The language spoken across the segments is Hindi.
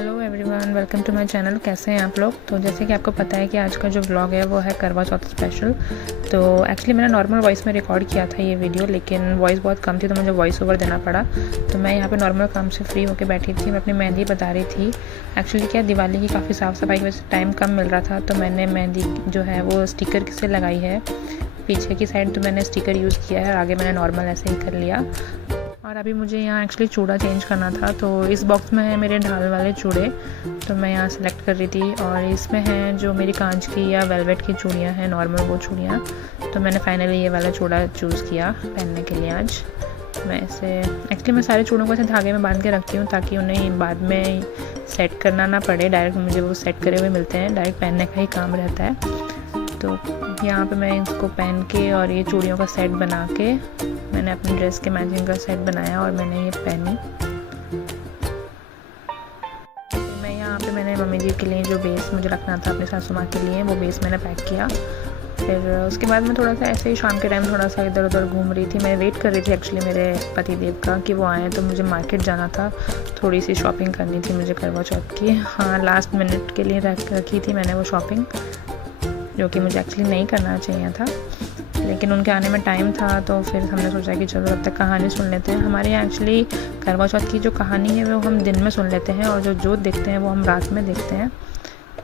Hello everyone, welcome to my channel. कैसे हैं आप लोग? तो जैसे कि आपको पता है कि आज का जो व्लॉग है वो है करवा चौथ स्पेशल। तो एक्चुअली मैंने नॉर्मल वॉइस में रिकॉर्ड किया था ये वीडियो, लेकिन वॉइस बहुत कम थी तो मुझे वॉइस ओवर देना पड़ा। तो मैं यहाँ पे नॉर्मल काम से फ्री होकर बैठी थी, मैं अपनी मेहंदी बता रही थी। एक्चुअली क्या, दिवाली की काफ़ी साफ़ सफाई की वजह से टाइम कम मिल रहा था, तो मैंने मेहंदी जो है वो स्टिकर से लगाई है। पीछे की साइड तो मैंने स्टिकर यूज़ किया है और आगे मैंने नॉर्मल ऐसे ही कर लिया। और अभी मुझे यहाँ एक्चुअली चूड़ा चेंज करना था, तो इस बॉक्स में है मेरे ढाल वाले चूड़े, तो मैं यहाँ सेलेक्ट कर रही थी। और इसमें हैं जो मेरी कांच की या वेलवेट की चूड़ियाँ हैं, नॉर्मल वो चूड़ियाँ। तो मैंने फाइनली ये वाला चूड़ा चूज़ किया पहनने के लिए आज। मैं इसे एक्चुअली मैं सारे चूड़ों को ऐसे धागे में बांध के रखती हूँ ताकि उन्हें बाद में सेट करना ना पड़े, डायरेक्ट मुझे वो सेट करे हुए मिलते हैं, डायरेक्ट पहनने का ही काम रहता है। तो यहाँ पे मैं इसको पहन के और ये चूड़ियों का सेट बना के मैंने अपनी ड्रेस के मैचिंग का सेट बनाया और मैंने ये पहनी। मैं यहाँ पे मैंने मम्मी जी के लिए जो बेस मुझे रखना था अपने सासू माँ के लिए, वो बेस मैंने पैक किया। फिर उसके बाद मैं थोड़ा सा ऐसे ही शाम के टाइम थोड़ा सा इधर उधर घूम रही थी। मैं वेट कर रही थी एक्चुअली मेरे पति देव का कि वो आए, तो मुझे मार्केट जाना था, थोड़ी सी शॉपिंग करनी थी मुझे करवा चौथ की। हाँ, लास्ट मिनट के लिए रखी थी मैंने वो शॉपिंग, जो कि मुझे एक्चुअली नहीं करना चाहिए था, लेकिन उनके आने में टाइम था। तो फिर हमने सोचा कि चलो अब तक कहानी सुन लेते हैं। हमारे यहाँ एक्चुअली करवा चौथ की जो कहानी है वो हम दिन में सुन लेते हैं और जो जोत देखते हैं वो हम रात में देखते हैं।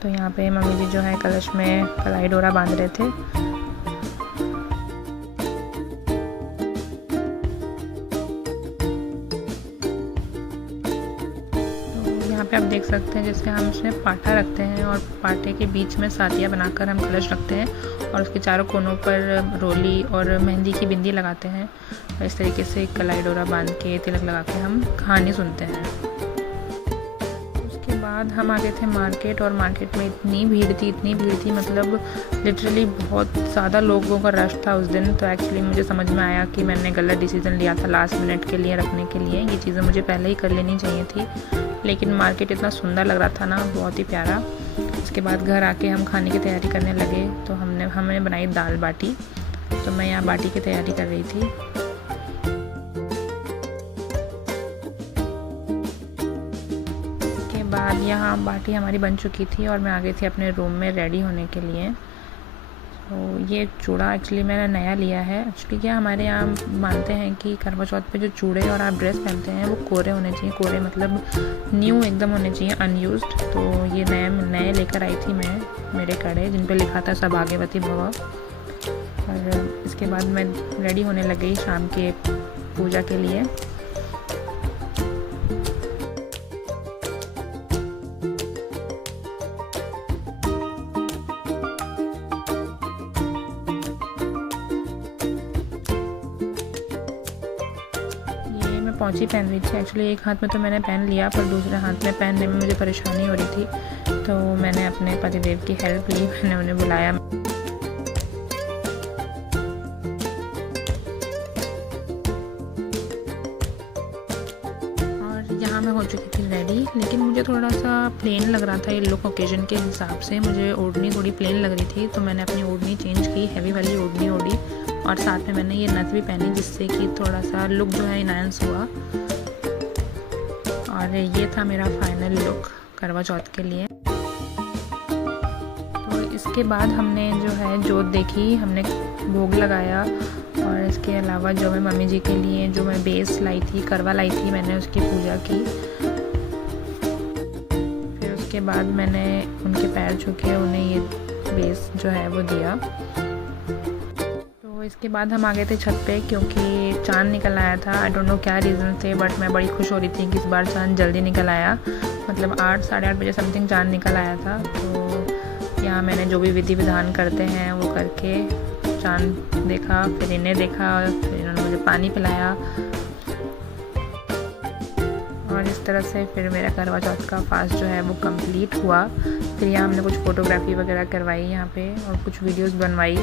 तो यहाँ पे मम्मी जी जो है कलश में कलाई डोरा बांध रहे थे। यहाँ पे आप देख सकते हैं जैसे हम इसमें पाटा रखते हैं और पाटे के बीच में सातिया बनाकर हम कलश रखते हैं और उसके चारों कोनों पर रोली और मेहंदी की बिंदी लगाते हैं। और इस तरीके से कलाई डोरा बांध के तिलक लगा के हम कहानी सुनते हैं। उसके बाद हम आ गए थे मार्केट, और मार्केट में इतनी भीड़ थी, मतलब लिटरली बहुत ज़्यादा लोगों का रश था उस दिन। तो एक्चुअली मुझे समझ में आया कि मैंने गलत डिसीज़न लिया था लास्ट मिनट के लिए रखने के लिए। ये चीज़ें मुझे पहले ही कर लेनी चाहिए थी, लेकिन मार्केट इतना सुंदर लग रहा था ना, बहुत ही प्यारा। उसके बाद घर आके हम खाने की तैयारी करने लगे। तो हमने बनाई दाल बाटी। तो मैं यहाँ बाटी की तैयारी कर रही थी। उसके बाद यहाँ बाटी हमारी बन चुकी थी और मैं आ गई थी अपने रूम में रेडी होने के लिए। तो ये चूड़ा एक्चुअली मैंने नया लिया है। एक्चुअली क्या, हमारे यहाँ मानते हैं कि करवा चौथ पे जो चूड़े और आप ड्रेस पहनते हैं वो कोरे होने चाहिए। कोरे मतलब न्यू एकदम होने चाहिए, अनयूज्ड। तो ये नए लेकर आई थी मैं, मेरे कड़े जिन पे लिखा था सौभाग्यवती भव। और इसके बाद मैं रेडी होने लग गई शाम के पूजा के लिए। पौंची पहन रही थी। एक्चुअली एक हाथ में तो मैंने पहन लिया, पर दूसरे हाथ में पहनने में मुझे परेशानी हो रही थी, तो मैंने अपने पतिदेव की हेल्प ली, मैंने उन्हें बुलाया। और यहाँ मैं हो चुकी थी रेडी, लेकिन मुझे थोड़ा सा प्लेन लग रहा था ये लुक। ओकेजन के हिसाब से मुझे ओढ़नी थोड़ी प्लेन लग रही थी, तो मैंने अपनी ओढ़नी चेंज की, हैवी वाली ओढ़नी ओढ़ी, और साथ में मैंने ये नथ भी पहनी, जिससे कि थोड़ा सा लुक जो है इनहांस हुआ। और ये था मेरा फाइनल लुक करवा चौथ के लिए। तो इसके बाद हमने जो है जोत देखी, हमने भोग लगाया, और इसके अलावा जो मैं मम्मी जी के लिए जो मैं बेस लाई थी, करवा लाई थी, मैंने उसकी पूजा की। फिर उसके बाद मैंने उनके पैर छू के उन्हें ये बेस जो है वो दिया। इसके बाद हम आ गए थे छत पे, क्योंकि चांद निकल आया था। आई डोंट नो क्या रीज़न थे, बट मैं बड़ी खुश हो रही थी कि इस बार चांद जल्दी निकल आया। मतलब 8 साढ़े 8 बजे समथिंग चांद निकल आया था। तो यहाँ मैंने जो भी विधि विधान करते हैं वो करके चांद देखा, फिर इन्हें देखा, फिर इन्होंने मुझे पानी पिलाया, और इस तरह से फिर मेरा करवा चौथ का फास्ट जो है वो कंप्लीट हुआ। फिर यहाँ हमने कुछ फ़ोटोग्राफी वगैरह करवाई यहाँ पे, और कुछ वीडियोस बनवाई।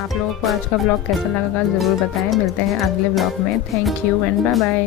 आप लोगों को आज का व्लॉग कैसा लगा ज़रूर बताएं। मिलते हैं अगले व्लॉग में। Thank you and bye bye.